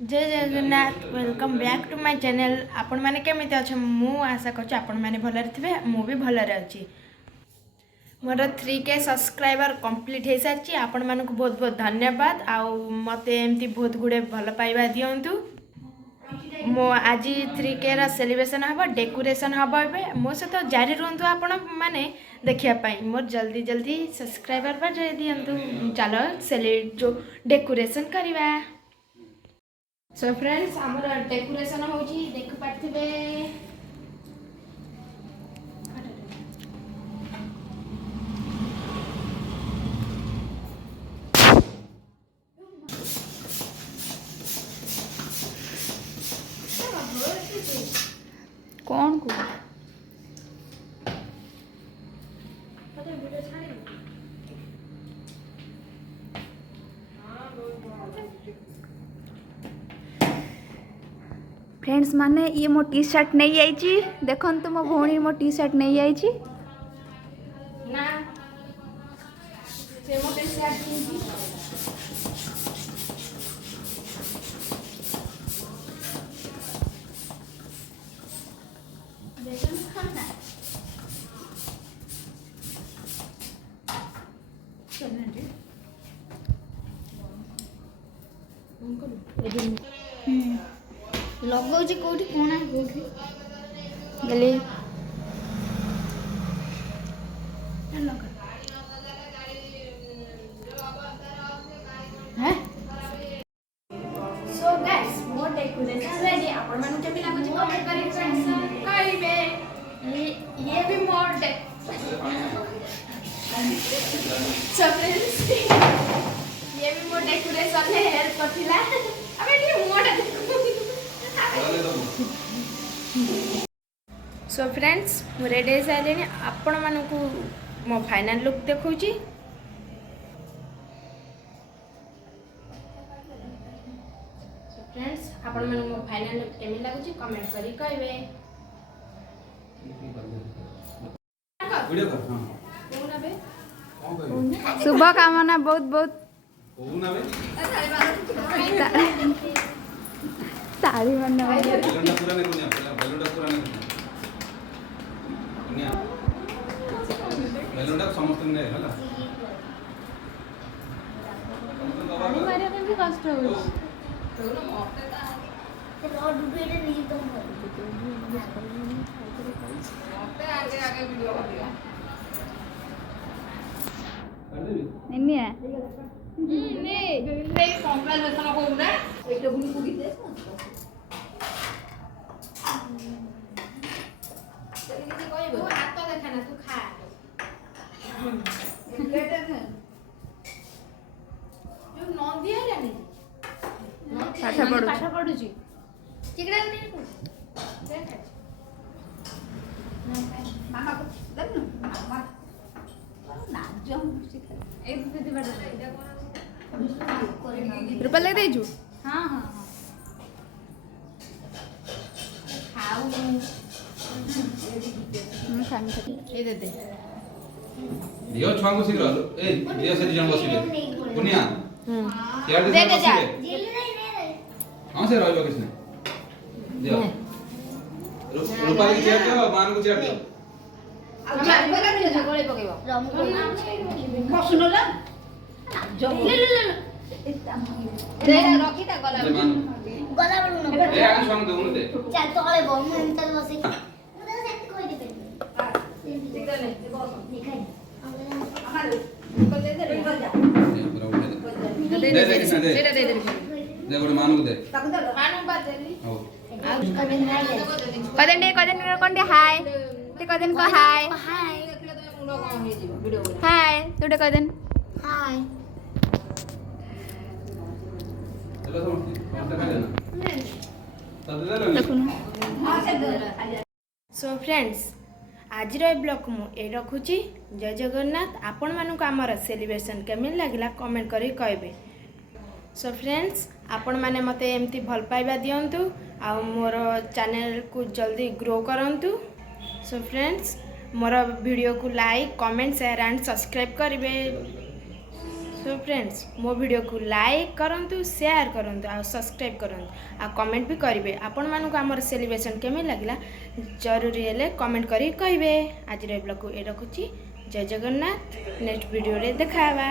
जय Jagannath welcome back to my channel. आपण माने केमिति अच्छे मु आशा करछु आपण माने भलरे थिबे मु भी भलरे अछि। मोर 3K सब्सक्राइबर कंप्लीट हो सारी आपण मानक बहुत बहुत धन्यवाद। आउ मते एमती बहुत गुडे भल पाइबा दियंतु। मो आज 3K रा सेलिब्रेशन हबो डेकोरेशन हबो एबे मो से तो जारी रहंतु आपण माने देखिया पाई मोर जल्दी जल्दी सब्सक्राइबर बढ़ाई दियंतु। चलो जो डेकोरेशन करवा। सो फ्रेंड्स हमर डेकोरेशन होची देख पाथिबे। कौन को फ्रेंड्स माने ये मो टी शर्ट नहीं आई देखन तो मो भौणी मो टी शर्ट नहीं आई ना से मो टी शर्ट नहीं देखन खाना चलना जी लगौछि कोठी कोना कोठी गले लगा है। सो गाइस मोर डेकोरेशन रेडी आपण मानु केमि लागुछि कमेंट करि कहिबे। ये भी मोर डे सो फ्रेंड्स ये भी मोर डेकोरेशन में हेल्प करथिला। अबे टी मोटा सो फ्रेंड्स मु रेडी हो सारे आपण मानक मो फाइनल लुक देखौची। सो फ्रेंड्स आपण मानक मो फाइनल लुक केमि लागुची कमेंट करी कहबे। वीडियो कर हां कोना बे शुभ कामना बहुत बहुत कोना बे ताली बन्ना बैलूनटा पूरा नहीं कुनिया बैलूनटा पूरा नहीं कुनिया बैलूनटा समस्त नहीं हला ताली मारे के भी कष्ट हो रोड पे नहीं तो आगे आगे वीडियो कर दिया कर दे नहीं है ने कॉम्प्लेमेशन को ना एक बुनी पुगी दे चली किसी कहबो हाथ तो देखा ना तू खा प्लेट है यो न दिया जानी पाठ पढुची चिकड़ा नहीं को देख मामा को देख मामा ना जो एक दीदी बैठ रुपया ले देजु हां हां खाऊ खानी ये दे दे दियो छुआ को शीघ्र ए दियो से जन बसिले कुनिया यार दे दे जा जेल नहीं रे हां से रहबो किसने दियो रूपा की चेयर दियो मान को चेयर दियो अब जा पका दे गोळे पकेबो रम को बसुनो ला जो ले ले ले दे रखी ता गला दे मान गला बडू न ए आगे छुआ को दोनो दे चल तळे बो मु इंटर बसे मुदा सेट कोइ दे ठीक है ले बस दिखाई हमार को दे दे जा पूरा उठे दे दे किसने दे सेटा दे दे दे गोटे मान को दे मानु बात देली हो कभी नहीं कदन कोंडे हाय ते कदन को हाय हाय देखले तो मुंडो कम हे जीव वीडियो हाय तुडे कदन हाय चलो समझ कांटे कर देना तब दे लो देखुन सो फ्रेंड्स आज ब्लॉग मु ए रखुची। जय जगन्नाथ आपण मानक आमर सेलिब्रेशन केमिन लागिला कमेंट करी कहबे। सो फ्रेंड्स आपण माने मते एमती भल पाइबा दियंतु आ मोर चैनल को जल्दी ग्रो करंतु। सो फ्रेंड्स मोर वीडियो को like comment share and subscribe करिवे। सो फ्रेंड्स मो वीडियो को लाइक करंतु शेयर करंतु आ सब्सक्राइब करंतु आ कमेंट भी करेंगे आपण मानक आमर सेलिब्रेशन केमी लगला जरूरी हेले कमेंट करी कहिबे। आज ब्लॉग को ए रखुची। जय जगन्नाथ। नेक्स्ट वीडियो रे देखावा।